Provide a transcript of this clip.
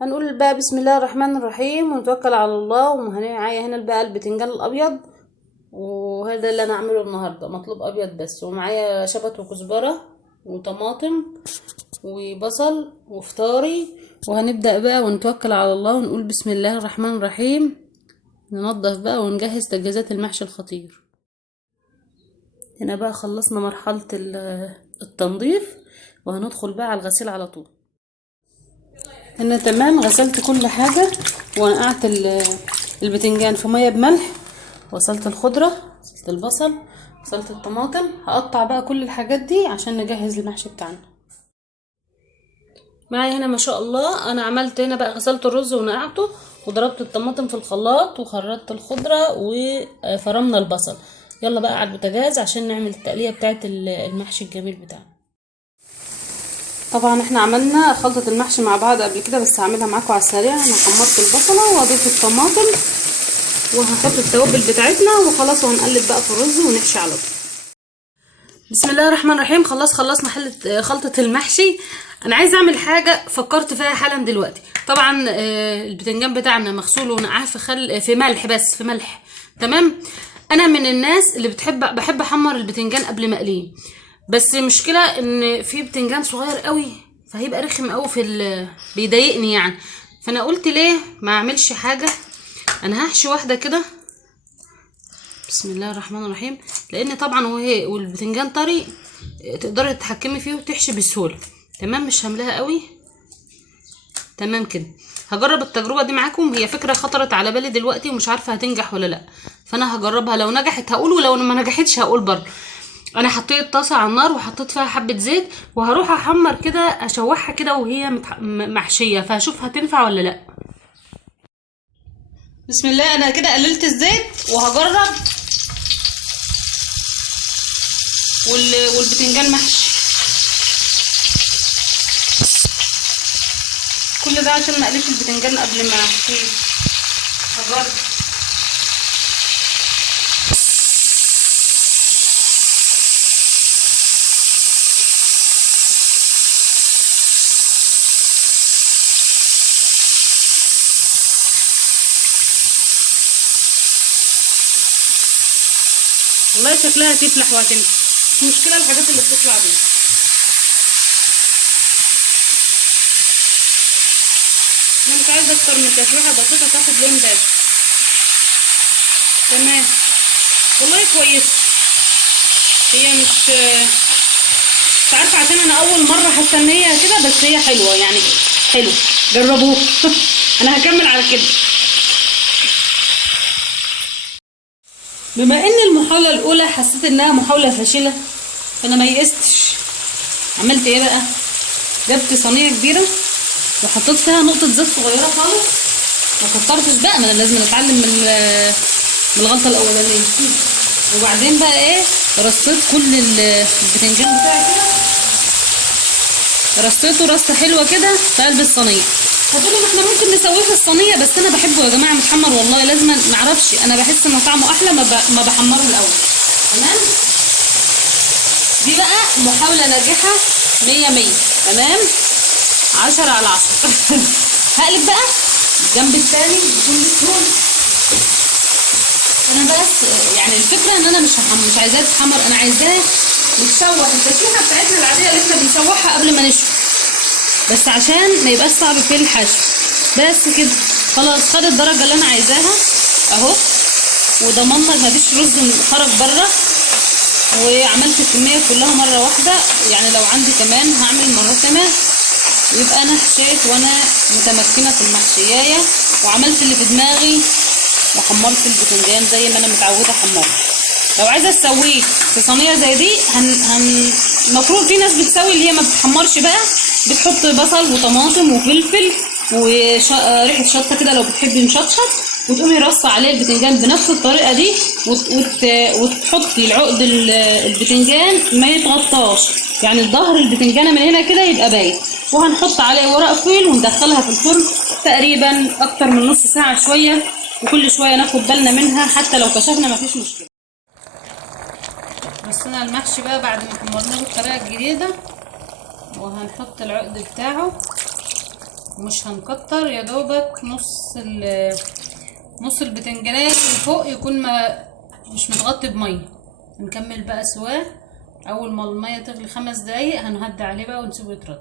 هنقول بقى بسم الله الرحمن الرحيم ونتوكل على الله. ومعايا هنا بقى البتنجان الابيض، وهذا اللي انا اعمله النهارده، مطلوب ابيض بس. ومعايا شبت وكزبره وطماطم وبصل وفطاري. وهنبدأ بقى ونتوكل على الله ونقول بسم الله الرحمن الرحيم. ننضف بقى ونجهز تجهيزات المحشي الخطير. هنا بقى خلصنا مرحلة التنظيف، وهندخل بقى على الغسيل على طول. هنا تمام، غسلت كل حاجة ونقعت البتنجان في مية بملح، وصلت الخضرة، وصلت البصل، وصلت الطماطم. هقطع بقى كل الحاجات دي عشان نجهز المحشي بتاعنا. معايا هنا ما شاء الله انا عملت هنا بقى، غسلت الرز ونقعته، وضربت الطماطم في الخلاط، وخرطت الخضرة، وفرمنا البصل. يلا بقى على البوتاجاز عشان نعمل التقلية بتاعت المحشي الجميل بتاعنا. طبعا احنا عملنا خلطة المحشي مع بعض قبل كده، بس هعملها معاكم على السريع. انا حمرت البصلة واضيف الطماطم، وهحط التوابل بتاعتنا وخلاص، وهنقلب بقى في الرز ونحشي على طول. بسم الله الرحمن الرحيم. خلصنا خلطة المحشي. انا عايزه اعمل حاجه فكرت فيها حالا دلوقتي. طبعا البتنجان بتاعنا مغسول ونقعاه في ملح، بس في ملح. تمام. انا من الناس اللي بحب احمر البتنجان قبل ما اقليه، بس المشكله ان في بتنجان صغير قوي، فهيبقى رخم قوي بيضايقني يعني. فانا قلت ليه ما اعملش حاجه. انا هحشي واحده كده بسم الله الرحمن الرحيم، لان طبعا والبتنجان طري تقدري تتحكمي فيه وتحشي بسهوله. تمام، مش هملاها قوي. تمام كده. هجرب التجربه دي معاكم، هي فكره خطرت على بالي دلوقتي ومش عارفه هتنجح ولا لا. فانا هجربها، لو نجحت هقول، ولو ما نجحتش هقول برضه. انا حطيت طاسه على النار وحطيت فيها حبه زيت، وهروح احمر كده، اشوحها كده وهي محشيه، فهشوف هتنفع ولا لا. بسم الله. انا كده قللت الزيت وهجرب. والبتنجان محشي، كل ده عشان ما اقليش البتنجان قبل ما احشيه. هجرب. والله شكلها تفلح وهتنفع، مش مشكله الحاجات اللي بتطلع دي. انا مش عايزه اكتر من تشويحه بسيطه تاخد لون ده. تمام والله كويس. هي مش عارفه، عشان انا اول مره حاسه ان هي كده، بس هي حلوه يعني. حلو، جربوه. انا هكمل على كده. بما ان المحاوله الاولى حسيت انها محاوله فاشله، فانا ما يئستش. عملت ايه بقى؟ جبت صينيه كبيره وحطيت فيها نقطه زيت صغيره خالص، ما كترتش بقى، ما انا لازم اتعلم من الغلطه الاولانيه. وبعدين بقى ايه، رصيت كل البتنجان بتاعي كده، رصيته رصه حلوه كده في قلب الصينيه. هتقولوا احنا ممكن نسويه في الصينيه، بس انا بحبه يا جماعه متحمر، والله لازم. معرفش، انا بحس ان طعمه احلى ما بحمره الاول. تمام. دي بقى محاوله ناجحه 100/100. تمام، 10/10. هقلب بقى الجنب التاني بكل سهوله. انا بس يعني الفكره ان انا مش عايزاه تتحمر، انا عايزاه يتشوح التشويحه بتاعتنا العاديه اللي احنا بنشوحها قبل ما نشوي، بس عشان ما يبقاش صعب في الحشو. بس كده خلاص، خد الدرجه اللي انا عايزاها اهو، وضمننا مفيش رز خرج بره. وعملت الكميه كلها مره واحده، يعني لو عندي كمان هعمل مرات كمان. يبقى انا حشيت وانا متمكنه في المحشيايه، وعملت اللي في دماغي، وحمرت البتنجان زي ما انا متعوده احمره. لو عايزه تسويه في صينيه زي دي، المفروض في ناس بتسوي اللي هي ما بتحمرش بقى، بتحط بصل وطماطم وفلفل وريحه شطه كده لو بتحبي مشطشط، وتقومي رصه عليه البتنجان بنفس الطريقه دي، وتحطي العقد البتنجان ما يتغطاش، يعني الظهر البتنجانه من هنا كده يبقى باين. وهنحط عليه ورق فويل وندخلها في الفرن تقريبا اكتر من نص ساعه شويه، وكل شويه ناخد بالنا منها، حتى لو كشفنا مفيش مشكله. رصينا المحشي بقى بعد ما حمرناه بالطريقه الجديده، وهنحط العقد بتاعه مش هنكتر، يا دوبك نص البتنجانية اللي فوق يكون مش متغطي بميه. هنكمل بقى سواه. اول ما الميه تغلي 5 دقايق هنهدي عليه بقى ونسيبه يترد.